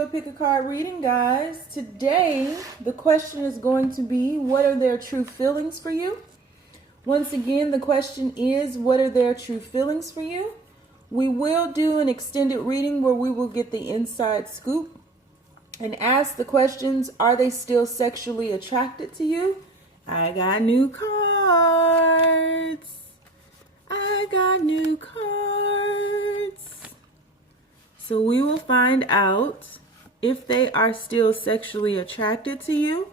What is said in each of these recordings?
do a pick a card reading, guys. Today, the question is going to be, what are their true feelings for you? Once again, the question is, what are their true feelings for you? We will do an extended reading where we will get the inside scoop and ask the questions, are they still sexually attracted to you? I got new cards. I got new cards. So we will find out if they are still sexually attracted to you.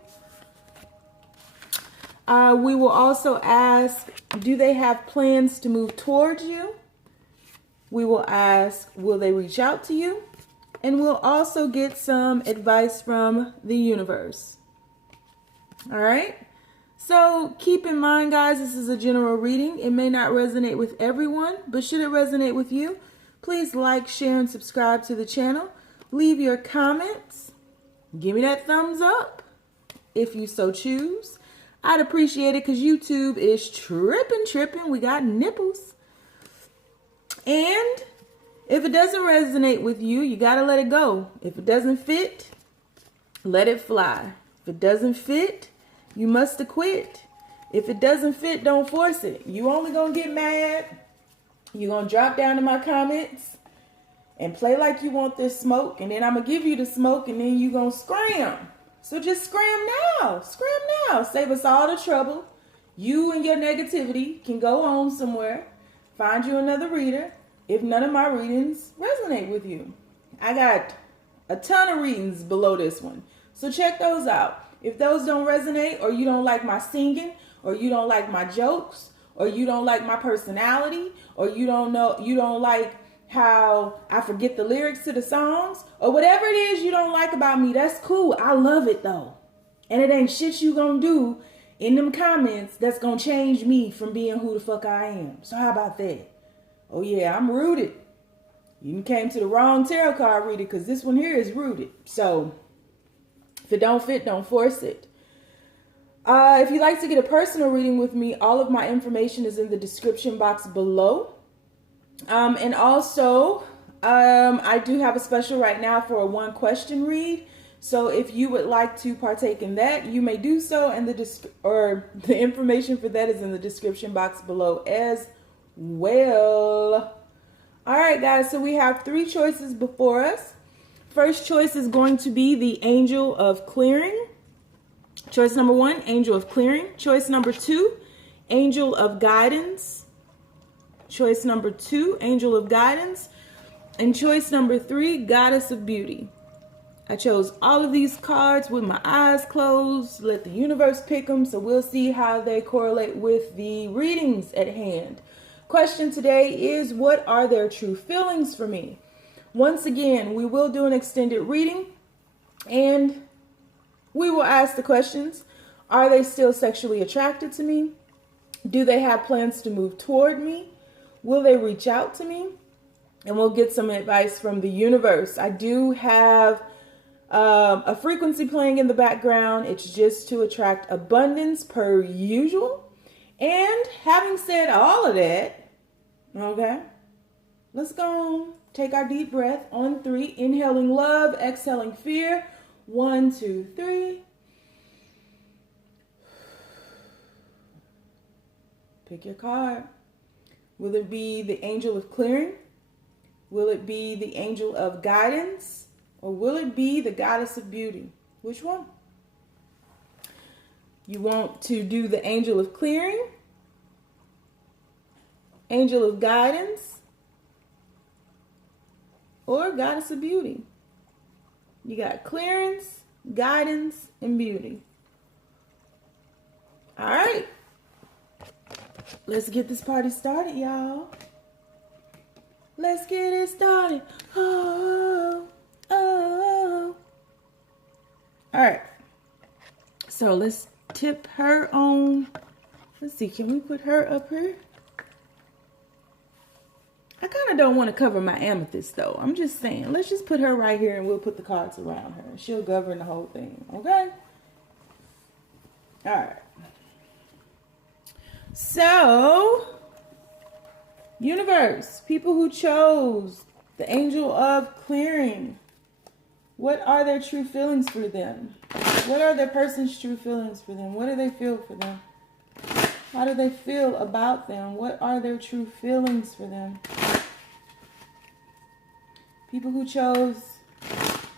We will also ask, do they have plans to move towards you? We will ask, will they reach out to you? And we'll also get some advice from the universe. All right? So keep in mind, guys, this is a general reading. It may not resonate with everyone, but should it resonate with you, please like, share, and subscribe to the channel. Leave your comments. Give me that thumbs up if you so choose. I'd appreciate it because YouTube is tripping. We got nipples. And if it doesn't resonate with you, you got to let it go. If it doesn't fit, let it fly. If it doesn't fit, you must quit. If it doesn't fit, don't force it. You only going to get mad. You're going to drop down in my comments and play like you want this smoke. And then I'm going to give you the smoke and then you're going to scram. So just scram now. Scram now. Save us all the trouble. You and your negativity can go on somewhere. Find you another reader if none of my readings resonate with you. I got a ton of readings below this one. So check those out. If those don't resonate, or you don't like my singing, or you don't like my jokes, or you don't like my personality, or you don't like how I forget the lyrics to the songs, or whatever it is you don't like about me, that's cool. I love it though. And it ain't shit you gonna do in them comments that's gonna change me from being who the fuck I am. So how about that? Oh yeah, I'm rooted. You came to the wrong tarot card reader because this one here is rooted. So if it don't fit, don't force it. If you'd like to get a personal reading with me, all of my information is in the description box below. And also, I do have a special right now for a 1-question read. So if you would like to partake in that, you may do so. And the information for that is in the description box below as well. All right, guys. So we have 3 choices before us. First choice is going to be the Angel of Clearing. Choice number 1, Angel of Clearing. Choice number 2, Angel of Guidance. Choice number 2, Angel of Guidance. And choice number 3, Goddess of Beauty. I chose all of these cards with my eyes closed. Let the universe pick them, so we'll see how they correlate with the readings at hand. Question today is, what are their true feelings for me? Once again, we will do an extended reading, and we will ask the questions. Are they still sexually attracted to me? Do they have plans to move toward me? Will they reach out to me? And we'll get some advice from the universe. I do have a frequency playing in the background. It's just to attract abundance per usual. And having said all of that, okay, let's go on. Take our deep breath on 3. Inhaling love, exhaling fear. 1, 2, 3. Pick your card. Will it be the Angel of Clearing? Will it be the Angel of Guidance? Or will it be the Goddess of Beauty? Which one? You want to do the Angel of Clearing, Angel of Guidance, or Goddess of Beauty? You got clearance, guidance, and beauty. All right. Let's get this party started, y'all. Let's get it started. Oh, oh. All right. So let's tip her on. Let's see. Can we put her up here? I kind of don't want to cover my amethyst, though. I'm just saying. Let's just put her right here, and we'll put the cards around her. She'll govern the whole thing. Okay? All right. So, universe, people who chose the Angel of Clearing, What are their true feelings for them? What are their person's true feelings for them? What do they feel for them? How do they feel about them? What are their true feelings for them? People who chose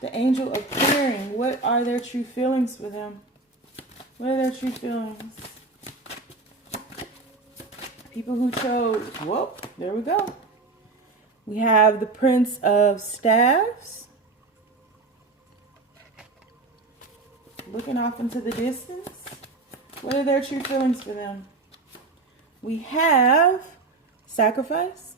the angel of clearing, what are their true feelings for them? What are their true feelings? People who chose, whoa, there we go. We have the Prince of Staves. Looking off into the distance. What are their true feelings for them? We have Sacrifice.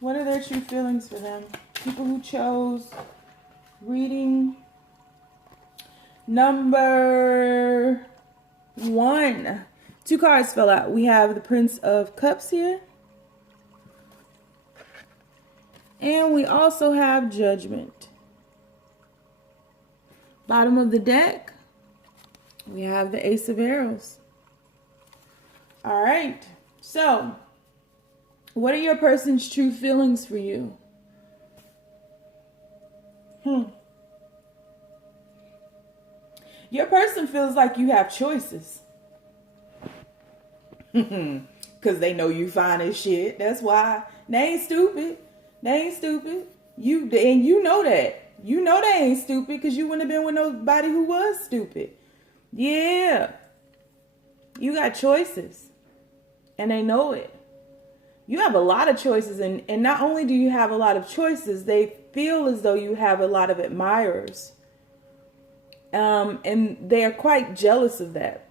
What are their true feelings for them? People who chose reading number 1. 2 cards fell out. We have the Prince of Cups here. And we also have Judgment. Bottom of the deck, we have the Ace of Arrows. All right. So, what are your person's true feelings for you? Your person feels like you have choices. Because they know you fine as shit. That's why. They ain't stupid. They ain't stupid. And you know that. You know they ain't stupid because you wouldn't have been with nobody who was stupid. Yeah. You got choices. And they know it. You have a lot of choices. And not only do you have a lot of choices, they feel as though you have a lot of admirers. And they are quite jealous of that.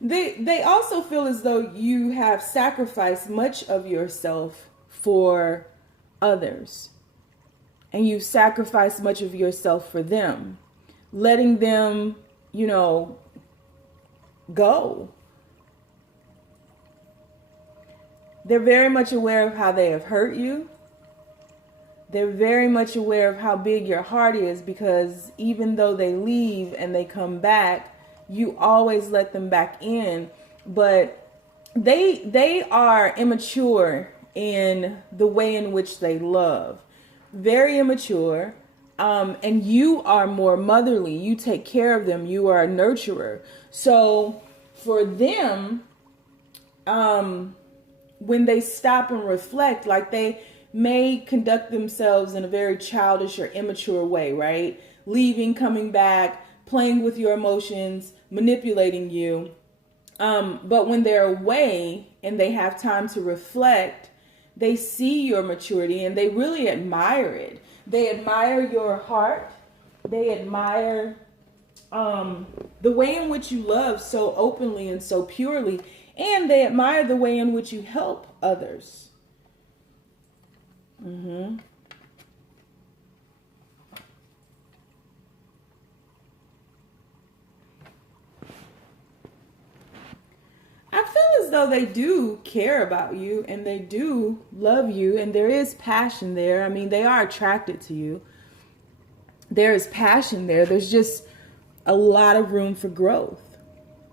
They also feel as though you have sacrificed much of yourself for others. And you sacrificed much of yourself for them. Letting them, go. They're very much aware of how they have hurt you. They're very much aware of how big your heart is, because even though they leave and they come back, you always let them back in. But they are immature in the way in which they love. Very immature. And you are more motherly. You take care of them. You are a nurturer. So for them, when they stop and reflect, like they may conduct themselves in a very childish or immature way, right? Leaving, coming back, playing with your emotions, manipulating you. But when they're away and they have time to reflect, they see your maturity and they really admire it. They admire your heart. They admire the way in which you love so openly and so purely. And they admire the way in which you help others. I feel as though they do care about you and they do love you, and there is passion there. I mean, they are attracted to you. There is passion there. There's just a lot of room for growth.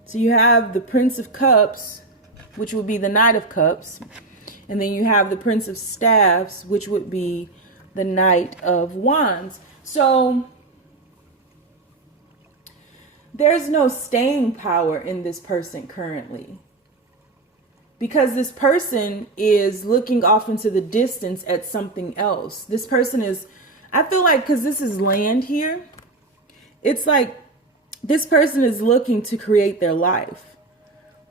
So you have the Prince of Cups, which would be the Knight of Cups. And then you have the Prince of Staves, which would be the Knight of Wands. So there's no staying power in this person currently. Because this person is looking off into the distance at something else. This person is, I feel like, because this is land here, it's like this person is looking to create their life.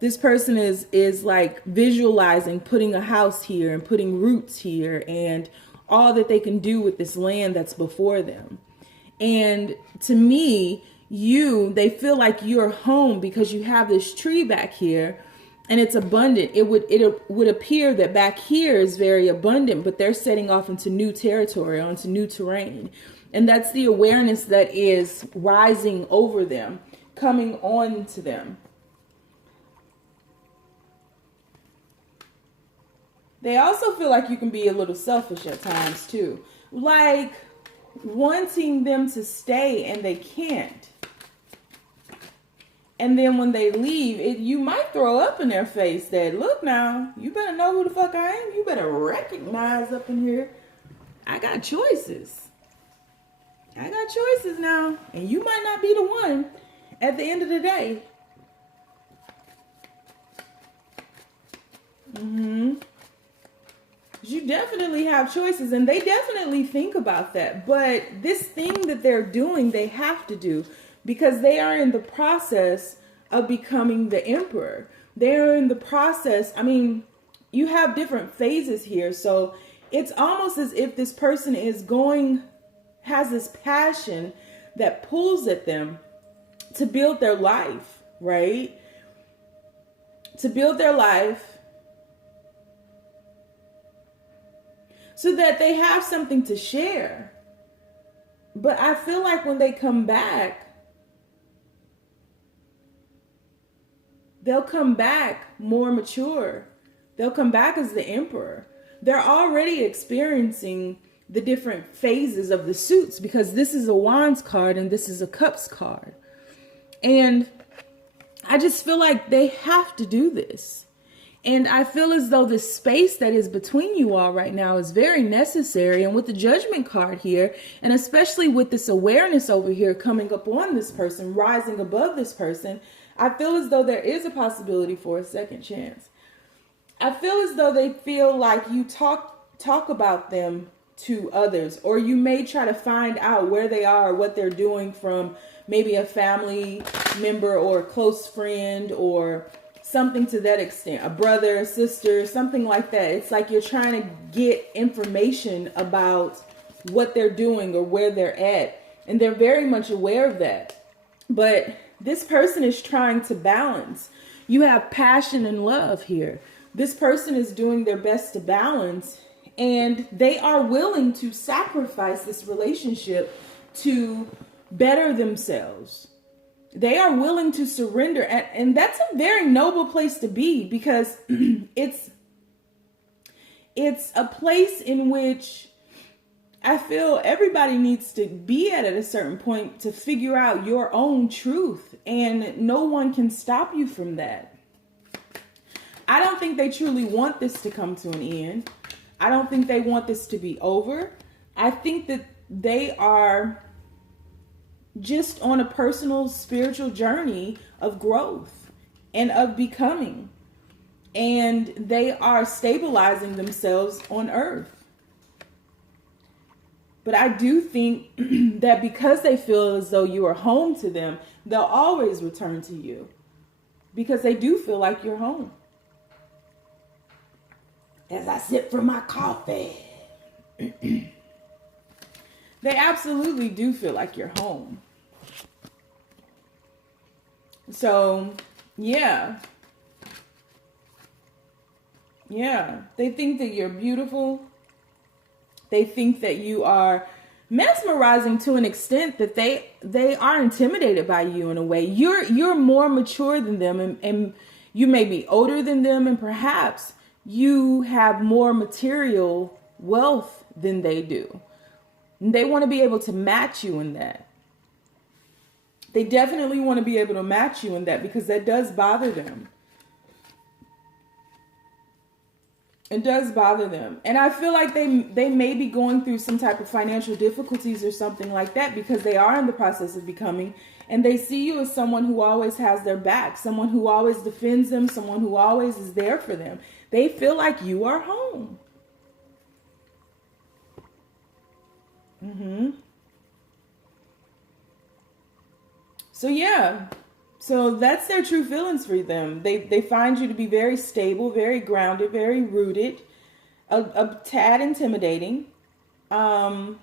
This person is like visualizing putting a house here and putting roots here and all that they can do with this land that's before them. And to me, they feel like you're home because you have this tree back here and it's abundant. It would appear that back here is very abundant, but they're setting off into new territory, onto new terrain. And that's the awareness that is rising over them, coming on to them. They also feel like you can be a little selfish at times too. Like wanting them to stay and they can't. And then when they leave, you might throw up in their face that, look now, you better know who the fuck I am. You better recognize up in here. I got choices. I got choices now. And you might not be the one at the end of the day. You definitely have choices, and they definitely think about that. But this thing that they're doing, they have to do because they are in the process of becoming the emperor. They're in the process. I mean, you have different phases here. So it's almost as if this person has this passion that pulls at them to build their life, right? To build their life so that they have something to share. But I feel like when they come back, they'll come back more mature. They'll come back as the emperor. They're already experiencing the different phases of the suits because this is a wands card and this is a cups card. And I just feel like they have to do this. And I feel as though the space that is between you all right now is very necessary. And with the judgment card here, and especially with this awareness over here coming up on this person, rising above this person, I feel as though there is a possibility for a second chance. I feel as though they feel like you talk about them to others, or you may try to find out where they are, what they're doing from maybe a family member or a close friend or something to that extent, a brother, a sister, something like that. It's like you're trying to get information about what they're doing or where they're at. And they're very much aware of that. But this person is trying to balance. You have passion and love here. This person is doing their best to balance, and they are willing to sacrifice this relationship to better themselves. They are willing to surrender. And that's a very noble place to be, because it's a place in which I feel everybody needs to be at a certain point to figure out your own truth. And no one can stop you from that. I don't think they truly want this to come to an end. I don't think they want this to be over. I think that they are just on a personal spiritual journey of growth and of becoming. And they are stabilizing themselves on earth. But I do think that because they feel as though you are home to them, they'll always return to you. Because they do feel like you're home. As I sip from my coffee. They absolutely do feel like you're home. So, yeah. Yeah. They think that you're beautiful. They think that you are mesmerizing to an extent that they are intimidated by you in a way. You're more mature than them, and you may be older than them, and perhaps you have more material wealth than they do. And they want to be able to match you in that. They definitely want to be able to match you in that, because that does bother them. It does bother them. And I feel like they may be going through some type of financial difficulties or something like that, because they are in the process of becoming, and they see you as someone who always has their back, someone who always defends them, someone who always is there for them. They feel like you are home. So yeah. So that's their true feelings for them. They find you to be very stable, very grounded, very rooted, a tad intimidating. But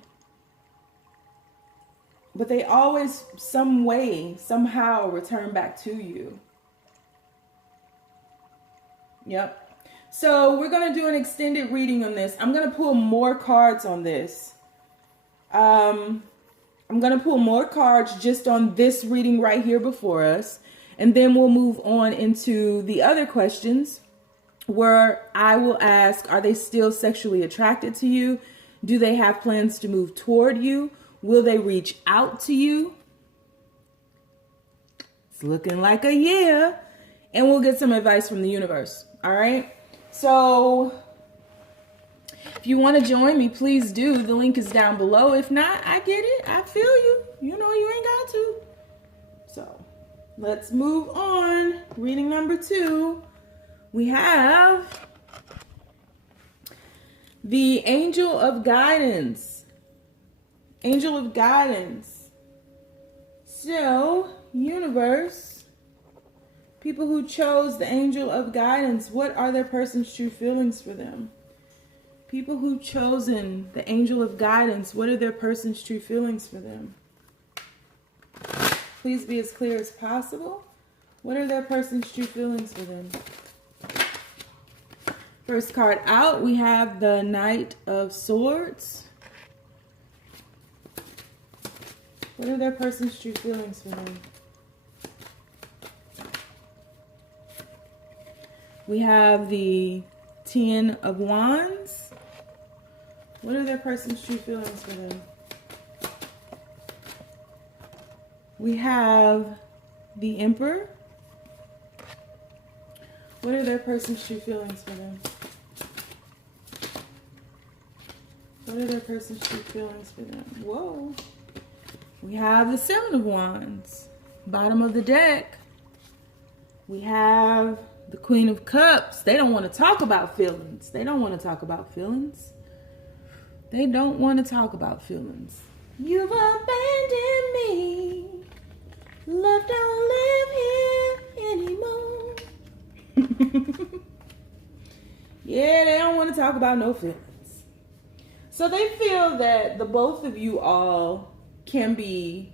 they always, some way, somehow return back to you. Yep. So we're going to do an extended reading on this. I'm going to pull more cards on this. I'm going to pull more cards just on this reading right here before us. And then we'll move on into the other questions, where I will ask, are they still sexually attracted to you? Do they have plans to move toward you? Will they reach out to you? It's looking like a yeah. And we'll get some advice from the universe. All right. So if you want to join me, please do. The link is down below. If not, I get it. I feel you. You know, you ain't got to. So let's move on. Reading number 2. We have the Angel of Guidance. Angel of Guidance. So, universe, people who chose the Angel of Guidance, what are their person's true feelings for them? People who've chosen the Angel of Guidance, what are their person's true feelings for them? Please be as clear as possible. What are their person's true feelings for them? First card out, we have the Knight of Swords. What are their person's true feelings for them? We have the Ten of Wands. What are their person's true feelings for them? We have the Emperor. What are their person's true feelings for them? What are their person's true feelings for them? Whoa. We have the Seven of Wands. Bottom of the deck. We have the Queen of Cups. They don't want to talk about feelings. They don't want to talk about feelings. They don't want to talk about feelings. You've abandoned me. Love don't live here anymore. Yeah, they don't want to talk about no feelings. So they feel that the both of you all can be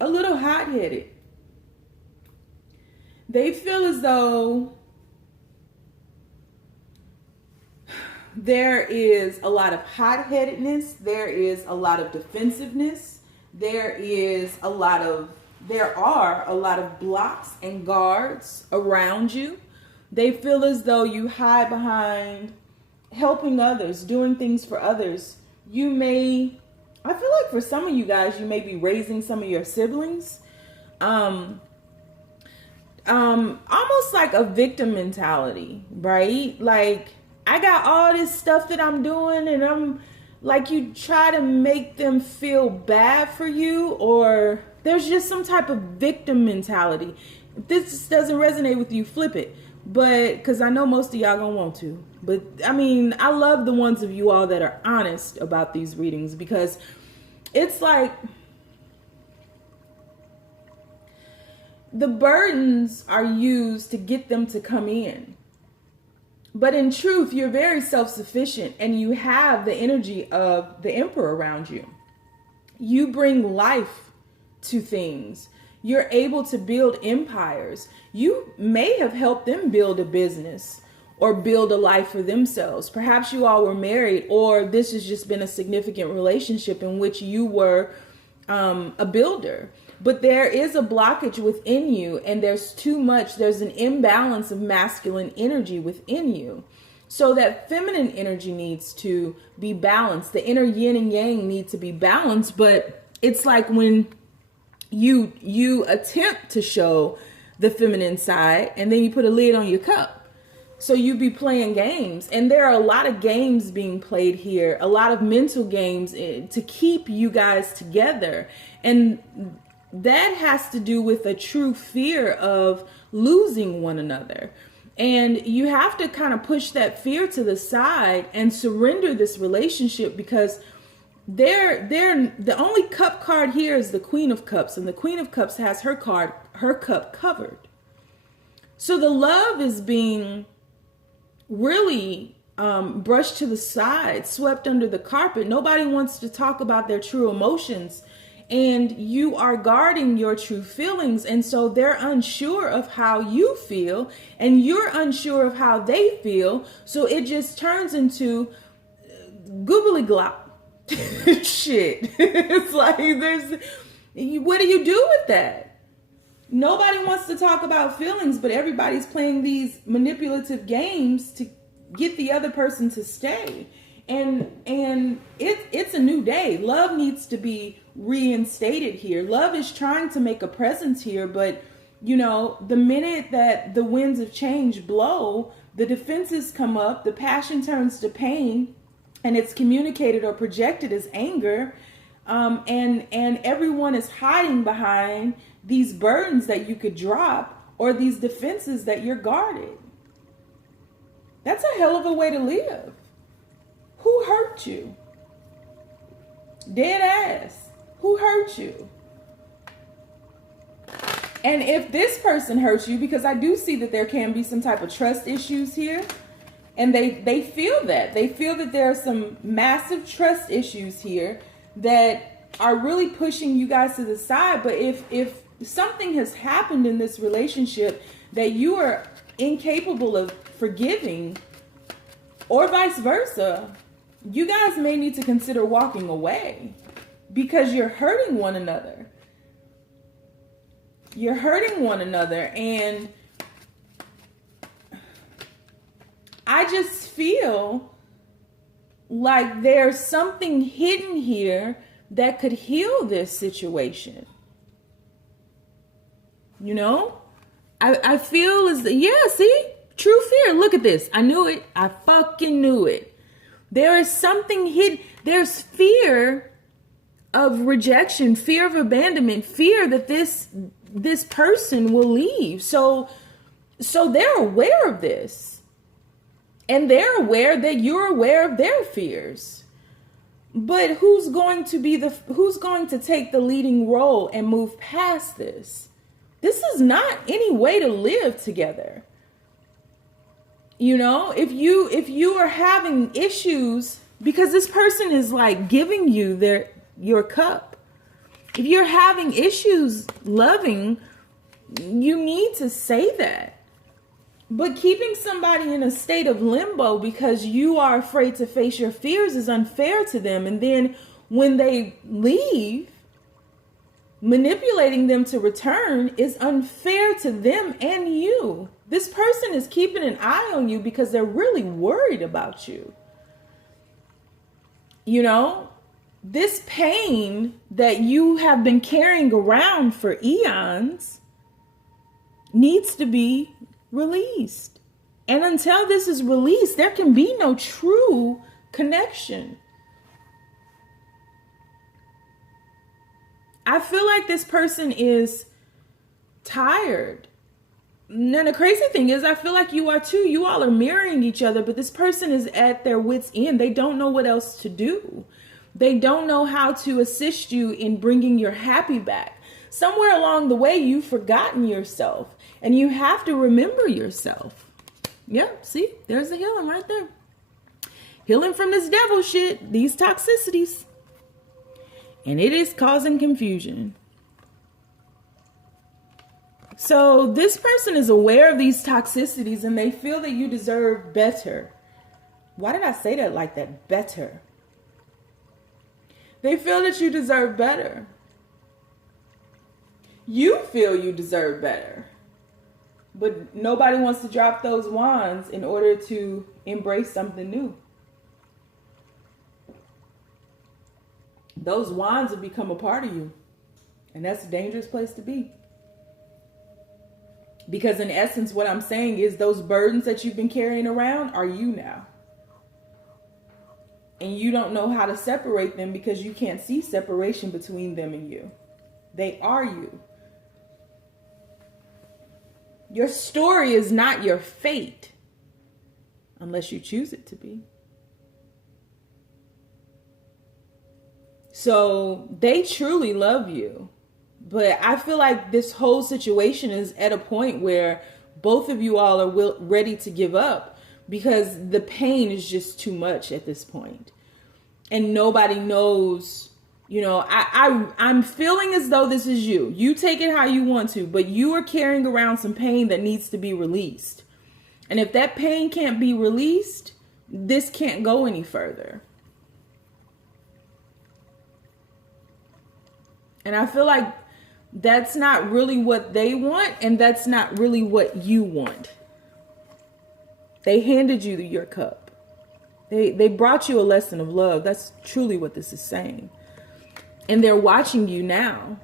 a little hot-headed. They feel as though there is a lot of hot-headedness. There is a lot of defensiveness. There are a lot of blocks and guards around you. They feel as though you hide behind helping others, doing things for others. I feel like for some of you guys, you may be raising some of your siblings. Almost like a victim mentality, right? Like, I got all this stuff that I'm doing, and I'm like, you try to make them feel bad for you, or there's just some type of victim mentality. If this doesn't resonate with you, flip it. But, because I know most of y'all gonna want to. But, I mean, I love the ones of you all that are honest about these readings, because it's like the burdens are used to get them to come in. But in truth, you're very self-sufficient, and you have the energy of the Emperor around you. You bring life to things. You're able to build empires. You may have helped them build a business or build a life for themselves. Perhaps you all were married, or this has just been a significant relationship in which you were a builder. But there is a blockage within you, and there's an imbalance of masculine energy within you. So that feminine energy needs to be balanced. The inner yin and yang need to be balanced, but it's like when you attempt to show the feminine side, and then you put a lid on your cup. So you be playing games, and there are a lot of games being played here, a lot of mental games to keep you guys together. And that has to do with a true fear of losing one another. And you have to kind of push that fear to the side and surrender this relationship, because the only cup card here is the Queen of Cups, and the Queen of Cups has her cup covered. So the love is being really brushed to the side, swept under the carpet. Nobody wants to talk about their true emotions, and you are guarding your true feelings. And so they're unsure of how you feel, and you're unsure of how they feel. So it just turns into googly glop. Shit. It's like, what do you do with that? Nobody wants to talk about feelings, but everybody's playing these manipulative games to get the other person to stay. And it's a new day. Love needs to be reinstated here. Love is trying to make a presence here, but you know, the minute that the winds of change blow, the defenses come up, the passion turns to pain, and it's communicated or projected as anger. And everyone is hiding behind these burdens that you could drop or these defenses that you're guarded. That's a hell of a way to live. Who hurt you? Dead ass. Who hurt you? And if this person hurts you, because I do see that there can be some type of trust issues here, and they feel that. They feel that there are some massive trust issues here that are really pushing you guys to the side. But if something has happened in this relationship that you are incapable of forgiving, or vice versa, you guys may need to consider walking away because you're hurting one another. You're hurting one another, and I just feel like there's something hidden here that could heal this situation. You know? I feel as, yeah, see? True fear. Look at this. I knew it. I fucking knew it. There is something hidden. There's fear of rejection, fear of abandonment, fear that this person will leave. So they're aware of this. And they're aware that you're aware of their fears. But who's going to take the leading role and move past this? This is not any way to live together. You know, if you are having issues because this person is like giving you your cup. If you're having issues loving, you need to say that. But keeping somebody in a state of limbo because you are afraid to face your fears is unfair to them. And then when they leave, manipulating them to return is unfair to them and you. This person is keeping an eye on you because they're really worried about you. You know, this pain that you have been carrying around for eons needs to be released. And until this is released, there can be no true connection. I feel like this person is tired. And the crazy thing is, I feel like you are too. You all are mirroring each other, but this person is at their wits' end. They don't know what else to do. They don't know how to assist you in bringing your happy back. Somewhere along the way, you've forgotten yourself, and you have to remember yourself. Yep, see, there's the healing right there. Healing from this devil shit, these toxicities. And it is causing confusion. So this person is aware of these toxicities and they feel that you deserve better. Why did I say that like that? Better. They feel that you deserve better. You feel you deserve better. But nobody wants to drop those wands in order to embrace something new. Those wands have become a part of you. And that's a dangerous place to be. Because in essence, what I'm saying is those burdens that you've been carrying around are you now. And you don't know how to separate them because you can't see separation between them and you. They are you. Your story is not your fate. Unless you choose it to be. So they truly love you. But I feel like this whole situation is at a point where both of you all are ready to give up because the pain is just too much at this point. And nobody knows, you know, I'm feeling as though this is you. You take it how you want to, but you are carrying around some pain that needs to be released. And if that pain can't be released, this can't go any further. And I feel like that's not really what they want, and that's not really what you want. They handed you your cup. They brought you a lesson of love. That's truly what this is saying. And they're watching you now.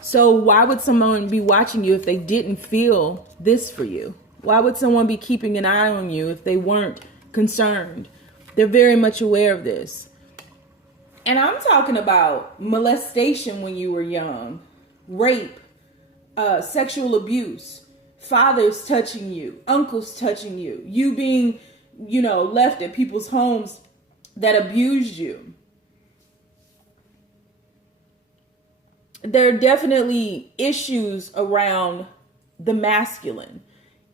So why would someone be watching you if they didn't feel this for you? Why would someone be keeping an eye on you if they weren't concerned? They're very much aware of this. And I'm talking about molestation when you were young, rape, sexual abuse, fathers touching you, uncles touching you, you being, left at people's homes that abused you. There are definitely issues around the masculine,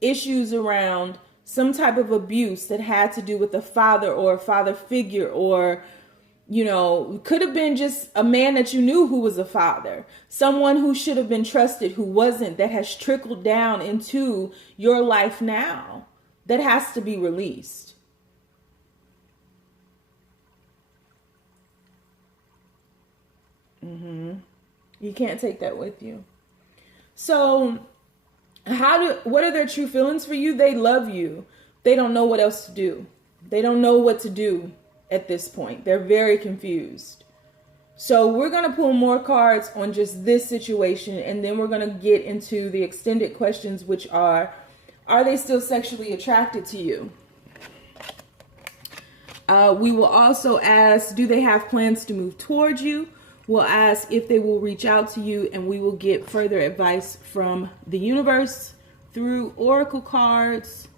issues around some type of abuse that had to do with a father or a father figure, or, could have been just a man that you knew who was a father, someone who should have been trusted, who wasn't, that has trickled down into your life now, that has to be released. You can't take that with you. So what are their true feelings for you? They love you. They don't know what else to do. They don't know what to do at this point. They're very confused. So we're going to pull more cards on just this situation, and then we're going to get into the extended questions, which are they still sexually attracted to you? We will also ask, do they have plans to move towards you? We'll ask if they will reach out to you, and we will get further advice from the universe through oracle cards.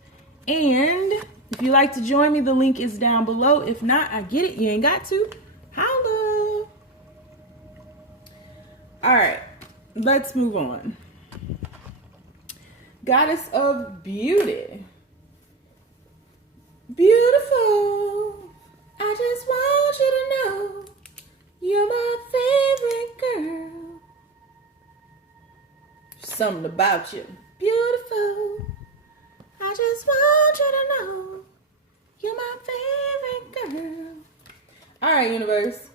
And if you'd like to join me, the link is down below. If not, I get it. You ain't got to. Holla. All right, let's move on. Goddess of Beauty. Beautiful. I just want you to know you're my favorite girl. Something about you. Beautiful. I just want you to know you're my favorite girl. All right, universe.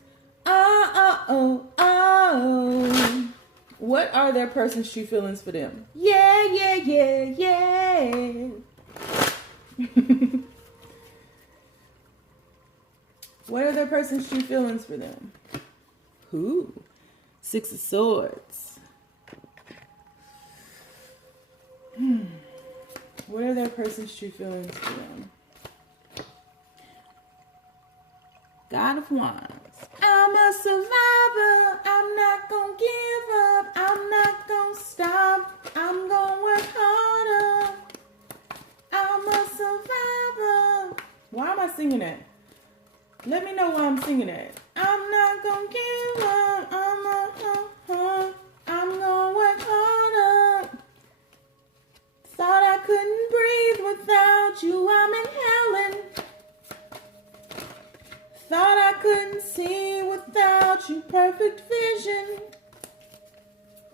What are their person's true feelings for them? Yeah. What are their person's true feelings for them? Ooh, 6 of Swords. What are their person's true feelings for them? God of Wands. I'm a survivor. I'm not gonna give up. I'm not gonna stop. I'm gonna work harder. I'm a survivor. Why am I singing that? Let me know why I'm singing that. I'm not gonna give up. I'm gonna work harder. Thought I couldn't breathe without you. I'm inhaling. Thought I couldn't see without you. Perfect vision.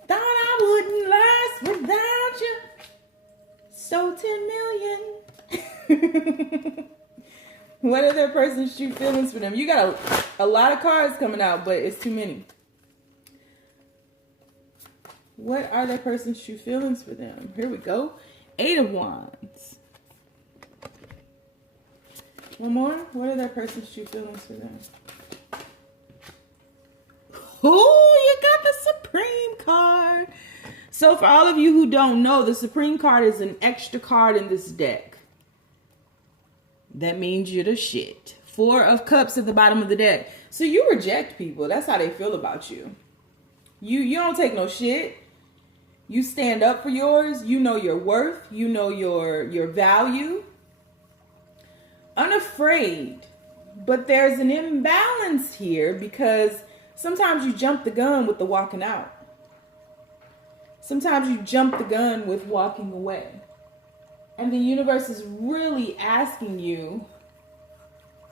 Thought I wouldn't last without you. So 10 million. What are their person's true feelings for them? You got a lot of cards coming out, but it's too many. What are their person's true feelings for them? Here we go. 8 of Wands. One more. What are their person's true feelings for them? Oh, you got the Supreme card. So for all of you who don't know, the Supreme card is an extra card in this deck. That means you're the shit. 4 of Cups at the bottom of the deck. So you reject people. That's how they feel about you. You don't take no shit. You stand up for yours. You know your worth. You know your value. Unafraid. But there's an imbalance here because sometimes you jump the gun with the walking out. Sometimes you jump the gun with walking away. And the universe is really asking you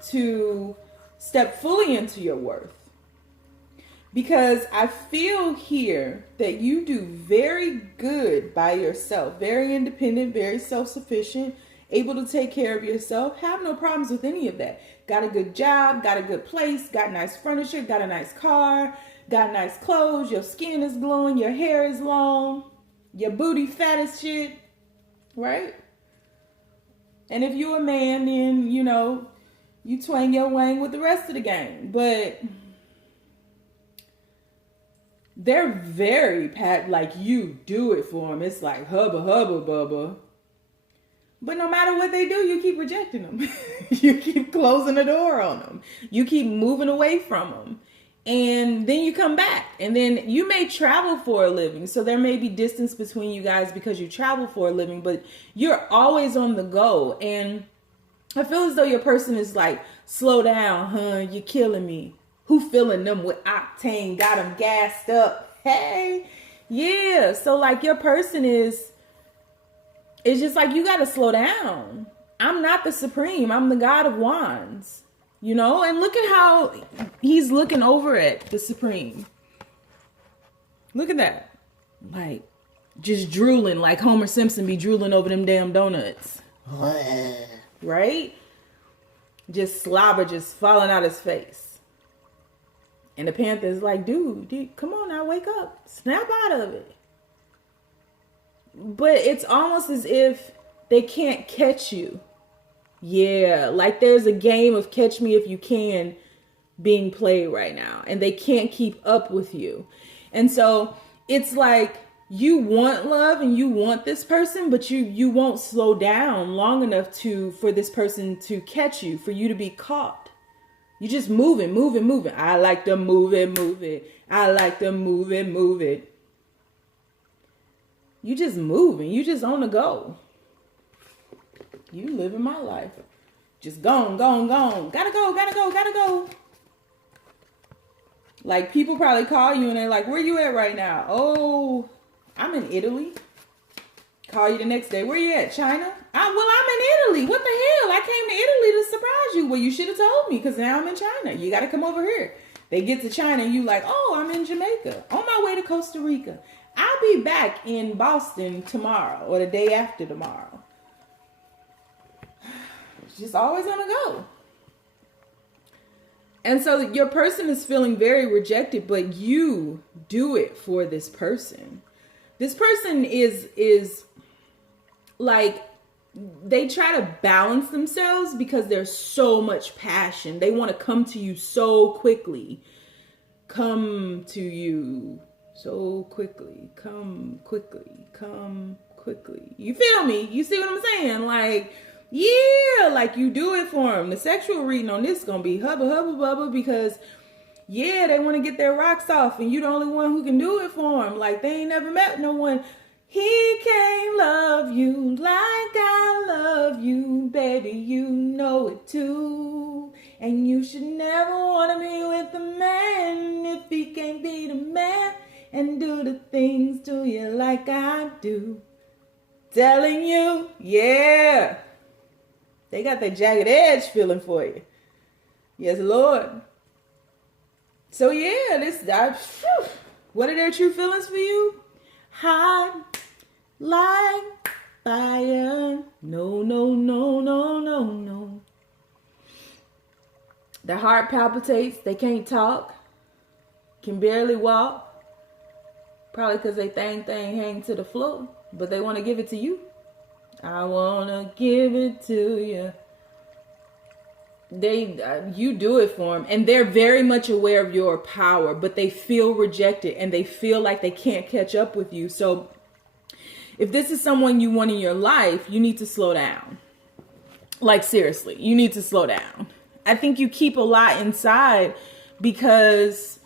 to step fully into your worth. Because I feel here that you do very good by yourself. Very independent, very self-sufficient, able to take care of yourself. Have no problems with any of that. Got a good job, got a good place, got nice furniture, got a nice car, got nice clothes, your skin is glowing, your hair is long, your booty fat as shit, right? And if you're a man, then, you twang your wang with the rest of the gang. But they're very like you do it for them. It's like hubba hubba bubba. But no matter what they do, you keep rejecting them. You keep closing the door on them. You keep moving away from them. And then you come back. And then you may travel for a living. So there may be distance between you guys because you travel for a living. But you're always on the go. And I feel as though your person is like, slow down, huh? You're killing me. Who filling them with octane? Got them gassed up. Hey. Yeah. So like your person is... It's just like, you got to slow down. I'm not the supreme. I'm the God of wands, you know? And look at how he's looking over at the supreme. Look at that. Like, just drooling like Homer Simpson be drooling over them damn donuts. Right? Just slobber just falling out his face. And the Panther's like, dude, come on now, wake up. Snap out of it. But it's almost as if they can't catch you. Yeah, like there's a game of catch me if you can being played right now. And they can't keep up with you. And so it's like you want love and you want this person, but you won't slow down long enough for this person to catch you, for you to be caught. You're just moving. I like to move it. I like to move it. You just moving. You just on the go. You living my life. Just gone. Gotta go. Like people probably call you and they're like, where you at right now? Oh, I'm in Italy. Call you the next day. Where you at? China? I'm in Italy. What the hell? I came to Italy to surprise you. Well, you should have told me because now I'm in China. You got to come over here. They get to China and you like, oh, I'm in Jamaica. On my way to Costa Rica. I'll be back in Boston tomorrow or the day after tomorrow. It's just always on the go. And so your person is feeling very rejected, but you do it for this person. This person is like, they try to balance themselves because there's so much passion. They want to come to you so quickly. Come to you so quickly. Come quickly. You feel me? You see what I'm saying? Like, yeah, like you do it for them. The sexual reading on this is going to be hubba bubba because, yeah, they want to get their rocks off and you the only one who can do it for them. Like, they ain't never met no one. He can't love you like I love you, baby, you know it too. And you should never want to be with a man if he can't be the man and do the things to you like I do. Telling you, yeah. They got that jagged edge feeling for you. Yes, Lord. So yeah, what are their true feelings for you? Hot like fire. No. Their heart palpitates. They can't talk. Can barely walk. Probably because they thing hang to the floor. But they want to give it to you. I want to give it to you. You do it for them. And they're very much aware of your power. But they feel rejected. And they feel like they can't catch up with you. So if this is someone you want in your life, you need to slow down. Like seriously, you need to slow down. I think you keep a lot inside because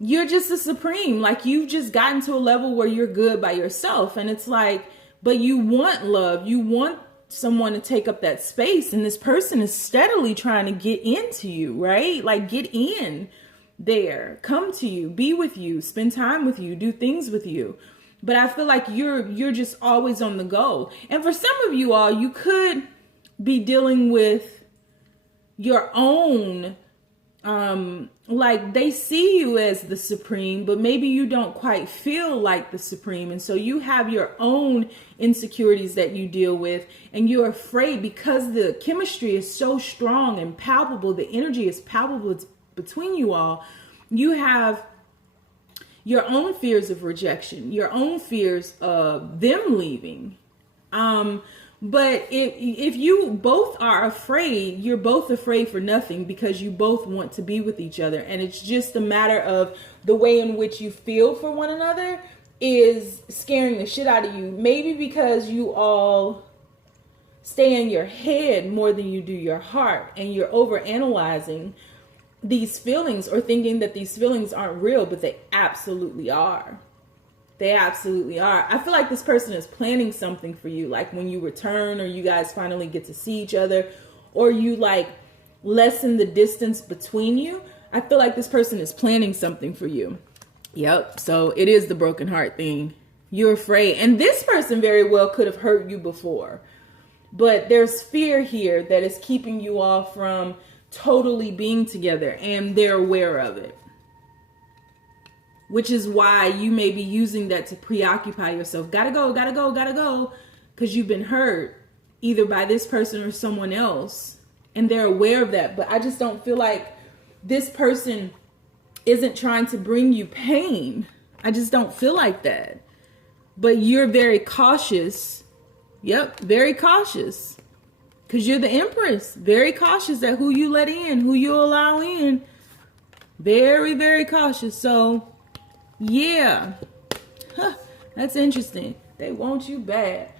you're just a supreme. Like you've just gotten to a level where you're good by yourself. And it's like, but you want love. You want someone to take up that space. And this person is steadily trying to get into you, right? Like get in there, come to you, be with you, spend time with you, do things with you. But I feel like you're just always on the go. And for some of you all, you could be dealing with your own, like they see you as the supreme, but maybe you don't quite feel like the supreme. And so you have your own insecurities that you deal with, and you're afraid because the chemistry is so strong and palpable. The energy is palpable between you all. You have your own fears of rejection, your own fears of them leaving. But if you both are afraid, you're both afraid for nothing, because you both want to be with each other. And it's just a matter of the way in which you feel for one another is scaring the shit out of you. Maybe because you all stay in your head more than you do your heart, and you're over analyzing these feelings or thinking that these feelings aren't real, but they absolutely are. They absolutely are. I feel like this person is planning something for you. Like when you return, or you guys finally get to see each other, or you like lessen the distance between you. I feel like this person is planning something for you. Yep. So it is the broken heart thing. You're afraid. And this person very well could have hurt you before. But there's fear here that is keeping you all from totally being together. And they're aware of it. Which is why you may be using that to preoccupy yourself. Gotta go, gotta go, gotta go. Because you've been hurt either by this person or someone else. And they're aware of that. But I just don't feel like this person isn't trying to bring you pain. I just don't feel like that. But you're very cautious. Yep, very cautious. Because you're the Empress. Very cautious at who you let in, who you allow in. Very, very cautious. So... yeah, that's interesting. They want you bad.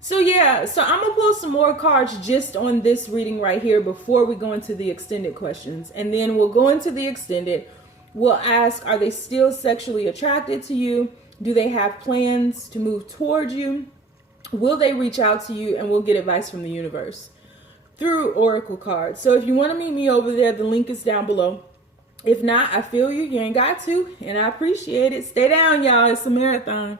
So yeah, so I'm going to pull some more cards just on this reading right here before we go into the extended questions. And then we'll go into the extended. We'll ask, are they still sexually attracted to you? Do they have plans to move towards you? Will they reach out to you? And we'll get advice from the universe through oracle cards. So if you want to meet me over there, the link is down below. If not, I feel you. You ain't got to. And I appreciate it. Stay down, y'all. It's a marathon.